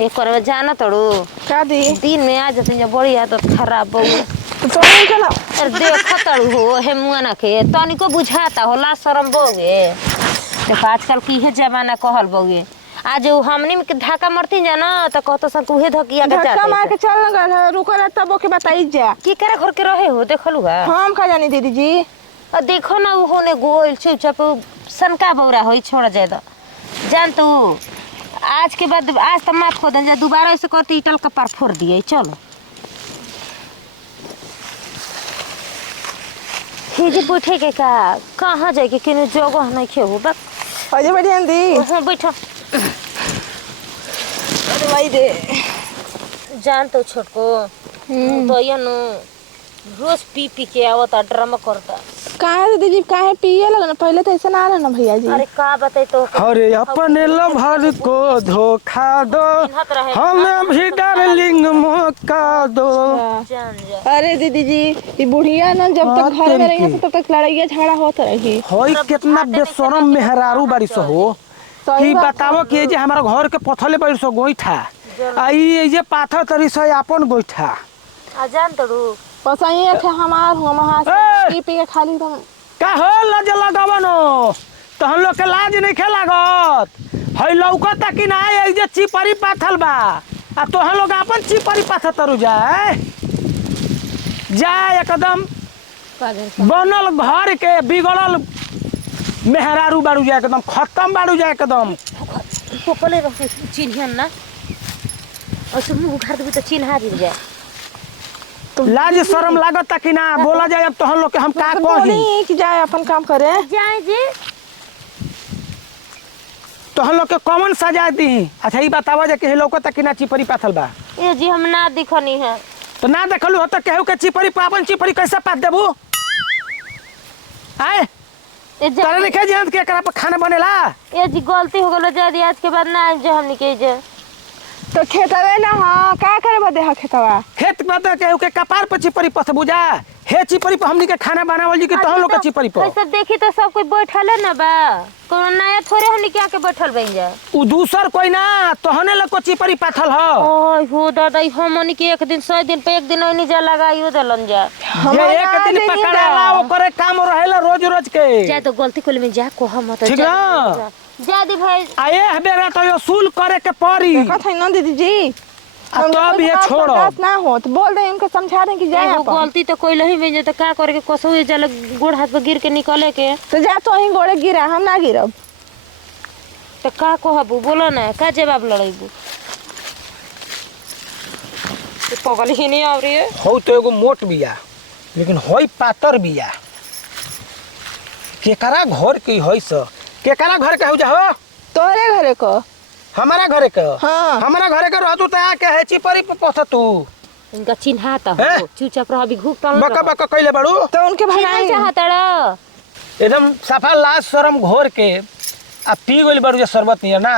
एक कर जाना तड़ू का दी दिन में आ जाते जब बड़ी आदत खराब हो तो तुम चला अरे देखो तड़ू हो हे मुआना के तनिको बुझाता होला शरम बोगे देखो आजकल की है जमाना कहल बोगे आज हमनी में धक्का मरती जाना तो कहतो सन तू हे धकिया के धक्का मार के चाहते चल लगा रुको ना तब ओके बताई जा की करे घर के रहे हो देखलुगा हम का जानी दीदी जी और देखो ना वो होने गोल चुपचाप सनका बौरा होई छोड़ जाए तो जान तू आज के बाद आज तो माफ कर दे दोबारा ऐसे करती इटल का पार फोड़ दिए चलो हे जे बैठे के का कहाँ जाए के किनु जगह नहीं खेहू बस अजय बढ़िया दी हाँ बैठो अरे भाई दे जान तो छोटको तो ये नु रोज पी पी के आवता ड्रामा करता काहे दीदी काहे पिए लगन पहले तो ऐसा ना रहना भैया जी अरे का बताई तो अरे अपने लभर को धोखा दो हमें भी डार्लिंग मौका दो। जान जा अरे दीदी जी ये बुढ़िया ना जब तक घर में रही तब तक लड़ाइया झगड़ा होता रही होई कितना बेशरम मेहरारू बाड़ी सो हो कि बताओ कि जे हमारा घर के पथले बाड़ी सो गोईठा आई जे पाथर तरी सो अपन गोईठा आ जान तड़ू पसई थे हमार हम हां पी पी के खाली तुम का हो लज लगावनो तो हम लोग के लाज नहीं खेलागत हई लौकता कि ना आई जे चिपरी पाथल बा आ तो हम लोग अपन चिपरी पाथर तरु जाए एकदम बनल घर के बिगड़ल मेहरारू बाड़ू जाए एकदम खत्म बाड़ू जाए एकदम पोपले रख चिन्हन ना और तुम उखाड़ देबे तो चिन्हा दी जाए लाज शरम लागता कि ना बोला जाए अब तो हम लोग के हम का कही बोली कि जाए अपन काम करे जाए जी तो हम लोग के कौन सजा दी। अच्छा ये बतावा जे कि लौकता कि ना चिपरी पाथल बा ए जी हम ना दिखनी है तो ना देखलू हो तो केहू के चिपरी पापन चिपरी कैसे पात देबू आए ए तारे ने के जानत के एकरा पर खाना बनेला ए जी गलती हो गलो जा दी आज के बाद ना जो हमनी के जे तो खेतवे ना हां का करे बदे हा खेतवा खेत में तो केहू के कपार पर चिपरी पथ बुझा हे चिपरी पर हमनी के खाना बनावल जी कि तो हम लोग के चिपरी पर कैसे देखी तो सब कोई बैठल है ना बा कोनो नया थोड़े हमनी के आके बैठल बन जा उ दूसर कोई ना तोहने लोग को चिपरी पाथल हो ओय हो दादा हमनी के एक दिन 100 दिन पे एक दिन ओनी जा लगाइयो दलन जा ये एक दिन पकड़ाला ओकरे काम रहेला रोज रोज के जा तो गलती कोल में जा को हम तो ठीक ना जा दी भाई आए हबेरा तो वसूल करे के पड़ी देखो थे ना दीदी जी अब तो अब ये छोड़ो बर्दाश्त ना हो तो बोल दे इनको समझा दे कि जाए वो अपन गलती तो कोई नहीं में तो का करे के कसो जल गोड़ हाथ पे गिर के निकले के तो जा तो ही गोड़े गिरा हम ना गिरब तो का कहबू बोलो ना का जवाब लड़ाइबू ये पगल ही नहीं आ रही है हो तो एगो मोट बिया लेकिन होई पातर बिया केकरा घर की होई स केकरा घर के हो जा हो तोरे घरे को हमारा घरे के हाँ हमारा घरे के रहतू त आके है चिपरी पे पथ तू इनका चिन्हाता हैं? हो चुपचाप रह अभी घूक टल बका बका कइले बाड़ू तो उनके भगाई चाहता रा एकदम सफा लाज शरम घोर के आ पी गइल बाड़ू जे शरबत नहीं ना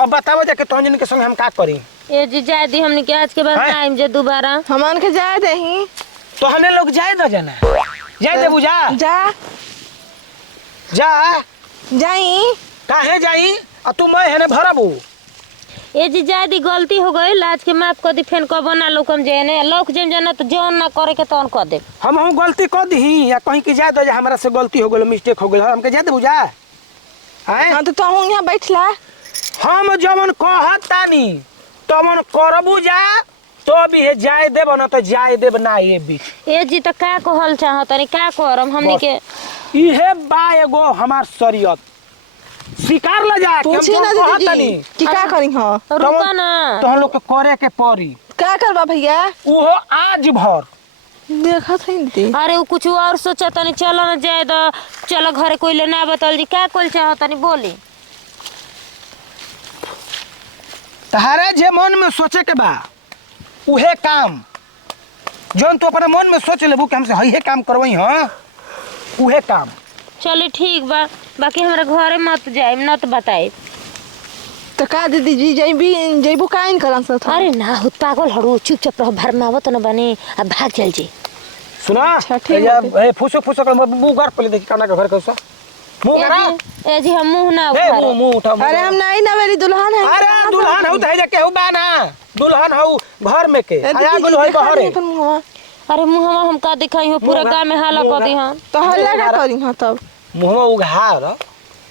अब बताओ जा के तोहन के संग हम का करी ए जी जाए दी हमने के आज के बाद हैं? टाइम जे दोबारा हमन के जाए दही तोहने लोग जाए न जाना जाए दे बुझा जा जा जाई काहे जाई आ तू मैं हेने भरबू ए जी जाए दी गलती हो गई आज के माफ कर दी फेन कब ना लोकम जे ने लोक जेम जाना तो जोन ना करे के तोन कर दे हम गलती कर दी या कहीं की जाए दो हमरा से गलती हो गई मिस्टेक हो गई हमके जाए दे बुझा हैं हां तो तुम यहाँ बैठला हम जमन कहतानी तमन करबू जा तो भी है जाए देब न तो जाए देब ना ये बीच ए जी तो का कहल चाहत तनी का करम हमनी के इहे बा एगो हमार शरीयत शिकार ले जा पूछी ना दीदी जी कि का करी हां रुका ना तो हम लोग के करे के पड़ी का करबा भैया ओहो आज भर देखा था दीदी अरे वो कुछ और सोचा तनी चलो ना जाए दो चलो घरे कोई ले ना बतल जी का कोल चाहत तनी बोली तहारे जे मन में सोचे के बा उहे काम जोन तो अपने मन में सोच लेबू कि हमसे हइहे काम करवई हां उहे काम चले ठीक बा बाकी हमरा घरे मत जाए न तो बताए तो का दीदी जी जइबू काइन करन स अरे ना हो पागल हड़ू चुपचाप रह भरमावत न बने अब भाग चल जी सुना अच्छा, ठीक ए फुसो फुसो कर मुगार पले देखि काना के घर कैसा मुंह करा ए जी हम मुंह ना ए उठारे मुंह मुंह उठा अरे हम नहीं ना मेरी दुल्हन है। अरे दुल्हन हऊ त है के हऊ बाना दुल्हन हऊ घर में के ए, आया दीदी, गेल होई देखा बहरे नहीं अपन मुंहवा। अरे मुंहवा हम का दिखाई हो पूरा गांव में हाला कर दी हम तो हल्ला का करी हां तब मुंह उघार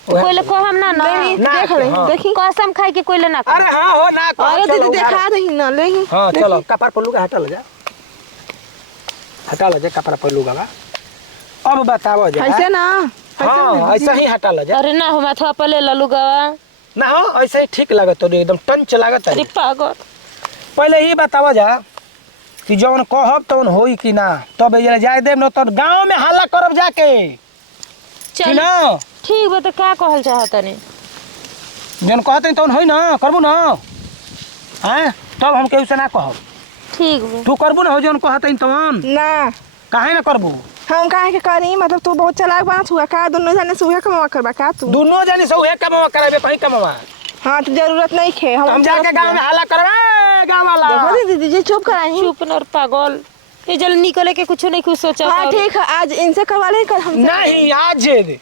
कोइले को हम ना ना नहीं ना, देख ले हाँ। देखी। कसम खाई के कोइले ना अरे हां हो ना कहो, अरे चलो दीदी उघार। देखा दही ना लेही। हाँ चलो कपड़ा पल्लू का हटा जा कपड़ा पल्लू का अब बताओ जा ऐसे ना हाँ ऐसा ही हटा जा अरे ना हम अथवा पले ललू गवा ना हो ऐसे ही ठीक लागत तो एकदम टंच लागत अरे है पागल पहले ही बताओ जा कि जौन कहब तौन होई कि ना तब ये जाए देब न तो गांव में हल्ला करब जाके कि चल ना ठीक बा तो का कहल चाहत नहीं जौन कहते तौन होई ना करबू ना हैं तब हम केहू से ना कहब ठीक बा तू करबू ना हो जौन कहते तौन ना काहे ना करबू हम काहे के करी मतलब तू बहुत चालाक बना हुआ का दोनों जाने सुहा कमा करबा का तू। दोनों जानी सब एक कमावा कराबे कहीं कमावा हाँ तो जरूरत नहीं खे हम जाके गांव में हल्ला करबे गांव वाला देखो दीदी जी चुप कराई। चुप न पागल ये जल निकले के कुछ नहीं कुछ सोचा हाँ ठीक है आज इनसे करवा ले कल हमसे। नहीं आज दे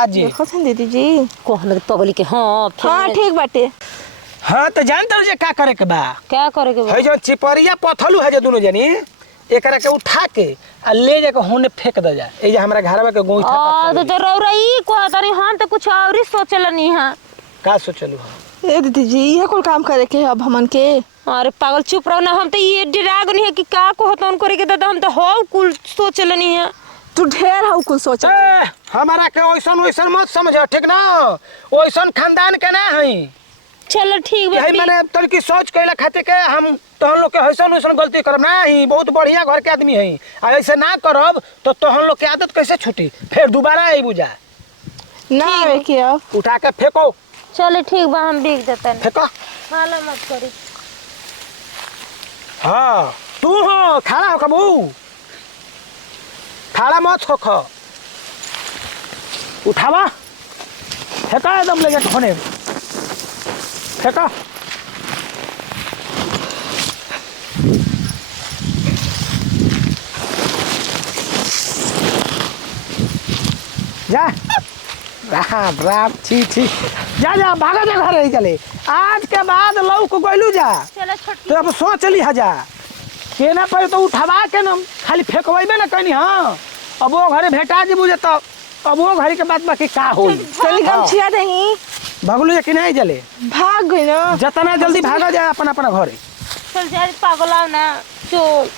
आज देखो सन दीदी जी। कहल पगली के हां हाँ ठीक बाटे। हाँ तो जानते हो जे का करे के बा क्या करे के बा? है जो चिपरिया पथलू है जो दोनों जनी एकरा के उठा के आ ले जाके होने फेंक दे जा ए जे हमरा घरवा के गोईठा आ पत्थर तो रौरा ई कहत नहीं हम तो कुछ और ही सोचलनी हां का सोचलू हम ए दीदी जी ये कुल काम करे के है अब हमन के। अरे पागल चुप रहो ना हम तो ये डिराग नहीं है कि का कहत उन करे के दादा हम तो हो कुल सोचलनी है तू ढेर हऊ कुल सोच। ए हमारा के ओइसन ओइसन मत समझ ठीक ना ओइसन खानदान के ना हई चलो ठीक बा यही माने तोर की सोच कैला खातिर के हम तोहन लोग के हइसन ओइसन गलती करब नहीं बहुत बढ़िया घर के आदमी हई आ ऐसे ना करब तो तोहन लोग के आदत कैसे छूटी फिर दोबारा आई बुझा ना आवे के अब उठा के फेंको चलो ठीक बा हम बिक देता नहीं फेंको हाला मत करी हाँ तू हो खड़ा हो कबू खड़ा मत हो खो उठावा फेंका एकदम ले जाके होने फेंका जा राम राम ठीक ठीक जा जा भागा जा घर ही चले आज के बाद लौक गोलू जा चलो छोटी तो अब सोच ली हजा के ना पड़े तो उठवा के ना खाली फेंकवेबे ना कनी हाँ अब वो घरे भेटा जी बुझे तो अब वो घरे के बाद बाकी का होई चली गमछिया दही भगलू या कि नहीं जले भाग गई ना। जितना जल्दी भागा जाए अपना अपना घरे चल जा पागल आओ ना चल